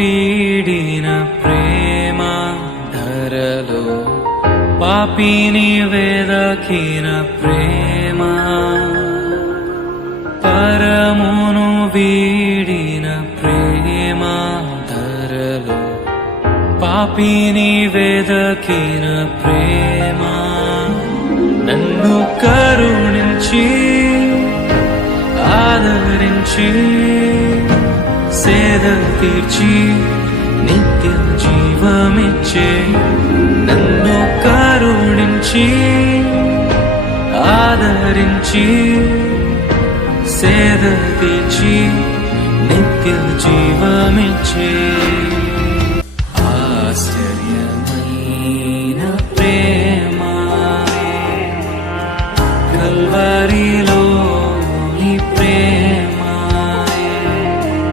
వీడిన ప్రేమ ధరలో పాపిని వెదకిన ప్రేమ, పరమును వీడిన ప్రేమ ధరలో పాపిని వెదకిన ప్రేమ, నన్ను కరుణించి ఆదరించి సేద తీర్చి నిత్య జీవమిచ్చే, నన్ను కరుణించి ఆదరించి సేద తీర్చి నిత్య జీవమిచ్చే.